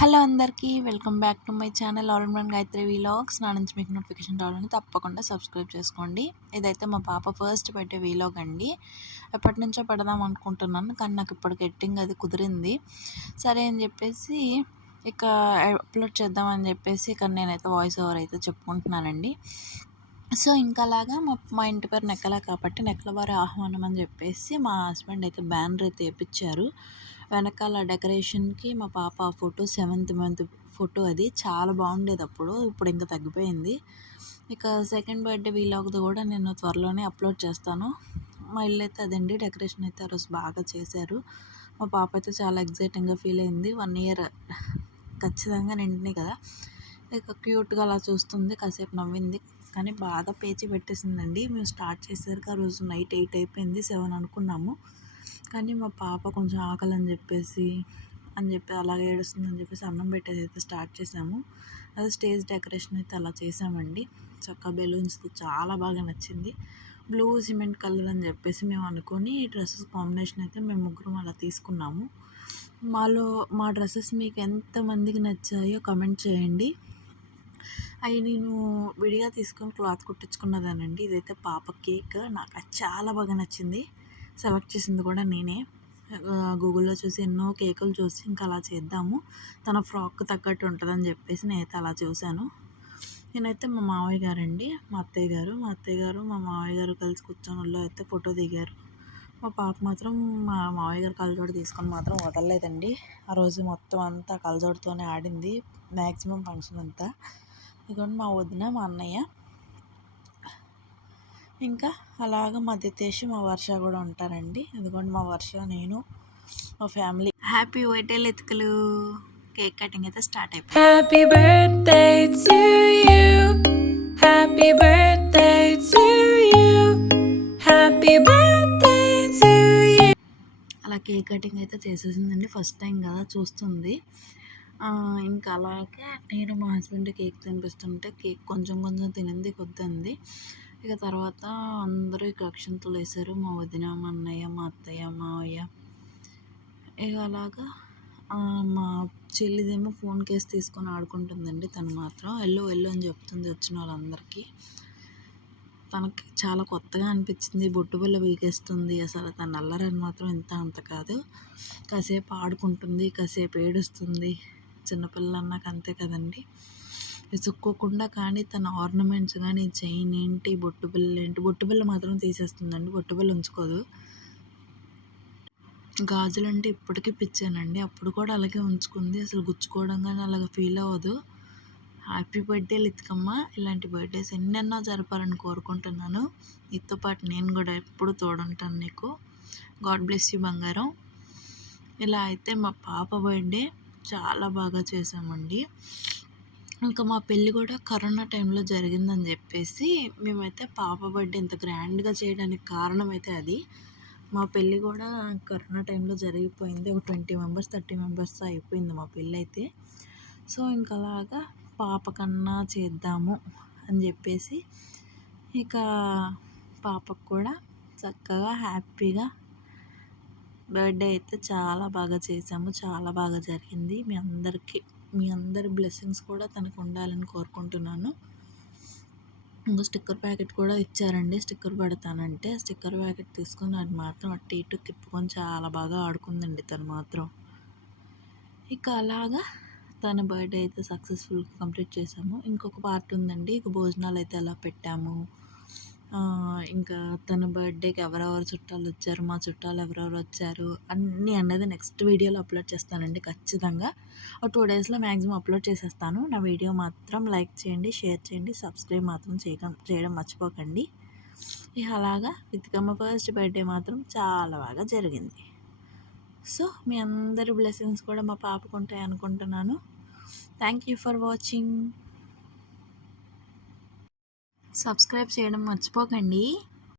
Hello అందరికీ welcome back to my channel all in one Gayatri vlogs. నా నుంచి మీకు నోటిఫికేషన్ రావాలని తప్పకుండా సబ్స్క్రైబ్ చేసుకోండి. ఇదైతే మా పాప ఫస్ట్ బర్త్డే వీలాగ్ అండి. ఎప్పటి నుంచో పెడదాం అనుకుంటున్నాను, కానీ నాకు ఇప్పటికి ఎడిటింగ్ అది కుదిరింది. సరే అని చెప్పేసి ఇక అప్లోడ్ చేద్దామని చెప్పేసి ఇక నేనైతే వాయిస్ ఓవర్ అయితే చెప్పుకుంటున్నానండి. సో ఇంకా అలాగా మా ఇంటి పేరు నెక్కల కాబట్టి నెక్కల వారి ఆహ్వానం అని చెప్పేసి మా హస్బెండ్ అయితే బ్యానర్ అయితే వేయించారు. వెనకాల డెకరేషన్కి మా పాప ఫోటో 7th మంత్ ఫోటో, అది చాలా బాగుండేది అప్పుడు. ఇప్పుడు ఇంకా తగ్గిపోయింది. ఇక సెకండ్ బర్త్డే వీలాగ్ది కూడా నేను త్వరలోనే అప్లోడ్ చేస్తాను. మా ఇల్లు అయితే అదండి. డెకరేషన్ అయితే ఆ రోజు బాగా చేశారు. మా పాప అయితే చాలా ఎగ్జైటింగ్గా ఫీల్ అయింది. 1 ఇయర్ ఖచ్చితంగా నిండినాయి కదా. ఇక క్యూట్గా అలా చూస్తుంది, కాసేపు నవ్వింది, కానీ బాగా పేచి పెట్టేసిందండి. మేము స్టార్ట్ చేసేసరికి ఆ రోజు నైట్ 8 అయిపోయింది. 7 అనుకున్నాము, కానీ మా పాప కొంచెం ఆకలి అని చెప్పి అలాగే ఏడుస్తుందని చెప్పేసి అన్నం పెట్టేది అయితే స్టార్ట్ చేసాము. అదే స్టేజ్ డెకరేషన్ అయితే అలా చేసామండి. చక్కగా బెలూన్స్తో చాలా బాగా నచ్చింది. బ్లూ సిమెంట్ కలర్ అని చెప్పేసి మేము అనుకొని డ్రెస్సెస్ కాంబినేషన్ అయితే మేము ముగ్గురం అలా తీసుకున్నాము. మా డ్రెస్సెస్ మీకు ఎంతమందికి నచ్చాయో కమెంట్ చేయండి. అవి నేను విడిగా తీసుకొని క్లాత్ కుట్టించుకున్నదానండి. ఇదైతే పాప కేక్, నాకు అది చాలా బాగా నచ్చింది. సెలెక్ట్ చేసింది కూడా నేనే. గూగుల్లో చూసి ఎన్నో కేకులు చూసి ఇంకా అలా చేద్దాము, తన ఫ్రాక్ తగ్గట్టు ఉంటుందని చెప్పేసి నేనైతే అలా చూశాను. నేనైతే మా మావయ్య గారండి, మా అత్తయ్య గారు మా మావయ్య గారు కలిసి కూర్చొని అయితే ఫోటో దిగారు. మా పాప మాత్రం మా మావయ్య గారు కళ్ళజోడు తీసుకొని మాత్రం వదలలేదండి. ఆ రోజు మొత్తం అంతా కళ్ళజోడుతోనే ఆడింది, మ్యాక్సిమం ఫంక్షన్ అంతా. ఇదిగోండి మా వదిన, మా అన్నయ్య, ఇంకా అలాగా మా దితేష్, మా వర్ష కూడా ఉంటారండి. ఇదిగోండి మా వర్ష, నేను, మా ఫ్యామిలీ. హ్యాపీ బర్త్డే లెతుకులు. కేక్ కటింగ్ అయితే స్టార్ట్ అయిపోయింది. Happy birthday to you, happy birthday to you, happy birthday to you. అలా కేక్ కటింగ్ అయితే చేసేసిందండి. ఫస్ట్ టైం కదా చూస్తుంది. ఇంకా అలాగే నేను మా హస్బెండ్ కేక్ తినిపిస్తుంటే కేక్ కొంచెం కొంచెం తినింది, కొద్దంది. ఇక తర్వాత అందరూ ఇక అక్షింతలు వేశారు. మా వదిన, మా అన్నయ్య, మా అత్తయ్య, మావయ్య. ఇక అలాగా మా చెల్లిదేమో ఫోన్ కేసు తీసుకొని ఆడుకుంటుందండి. తను మాత్రం ఎల్లు అని చెప్తుంది వచ్చిన వాళ్ళందరికీ. తనకి చాలా కొత్తగా అనిపించింది. బొట్టు బిళ్ళ వీకేస్తుంది. అసలు తన అల్లరని మాత్రం అంత కాదు. కాసేపు ఆడుకుంటుంది, కాసేపు ఏడుస్తుంది. చిన్నపిల్ల అన్నాక అంతే కదండి. విసుక్కోకుండా, కానీ తన ఆర్నమెంట్స్ కానీ చైన్ ఏంటి, బొట్టు బిళ్ళ మాత్రం తీసేస్తుందండి. బొట్టు బిళ్ళ ఉంచుకోదు. గాజులు అంటే ఇప్పటికీ పిచ్చానండి. అప్పుడు కూడా అలాగే ఉంచుకుంది. అసలు గుచ్చుకోవడం కానీ అలాగ ఫీల్ అవ్వదు. హ్యాపీ బర్త్డే లితికమ్మ. ఇలాంటి బర్త్డేస్ ఎన్నెన్నో జరపాలని కోరుకుంటున్నాను. నీతో పాటు నేను కూడా ఎప్పుడు తోడుంటాను నీకు. గాడ్ బ్లెస్ యూ బంగారం. ఇలా అయితే మా పాప బర్త్డే చాలా బాగా చేసామండి. ఇంకా మా పెళ్ళి కూడా కరోనా టైంలో జరిగిందని చెప్పేసి మేమైతే పాప బర్త్డే ఇంత గ్రాండ్గా చేయడానికి కారణం అయితే అది. మా పెళ్ళి కూడా కరోనా టైంలో జరిగిపోయింది. ఒక 20 మెంబర్స్ 30 మెంబర్స్తో అయిపోయింది మా పెళ్ళి అయితే. సో ఇంకా అలాగా పాప కన్నా చేద్దాము అని చెప్పేసి ఇక పాపకు కూడా చక్కగా హ్యాపీగా బర్త్డే అయితే చాలా బాగా చేసాము. చాలా బాగా జరిగింది. మీ అందరి బ్లెస్సింగ్స్ కూడా తనకు ఉండాలని కోరుకుంటున్నాను. ఇంకో స్టిక్కర్ ప్యాకెట్ కూడా ఇచ్చారండి. స్టిక్కర్ పెడతానంటే స్టిక్కర్ ప్యాకెట్ తీసుకొని అది మాత్రం అటు ఇటు తిప్పుకొని చాలా బాగా ఆడుకుందండి తను మాత్రం. ఇక అలాగా తన బర్త్డే అయితే సక్సెస్ఫుల్గా కంప్లీట్ చేసాము. ఇంకొక పార్ట్ ఉందండి. ఇక భోజనాలు అయితే ఎలా పెట్టాము, ఇంకా తన బర్త్డేకి ఎవరెవరు చుట్టాలు వచ్చారు, మా చుట్టాలు ఎవరెవరు వచ్చారు అన్నీ అన్నది నెక్స్ట్ వీడియోలో అప్లోడ్ చేస్తానండి. ఖచ్చితంగా ఒక 2 డేస్లో మ్యాక్సిమం అప్లోడ్ చేసేస్తాను. నా వీడియో మాత్రం లైక్ చేయండి, షేర్ చేయండి, సబ్స్క్రైబ్ మాత్రం చేయడం మర్చిపోకండి. ఇక అలాగా రితికమ్మ ఫస్ట్ బర్త్డే మాత్రం చాలా బాగా జరిగింది. సో మీ అందరి బ్లెస్సింగ్స్ కూడా మా పాపకు ఉంటాయి అనుకుంటున్నాను. Thank you for watching. Subscribe చేయడం మర్చిపోకండి.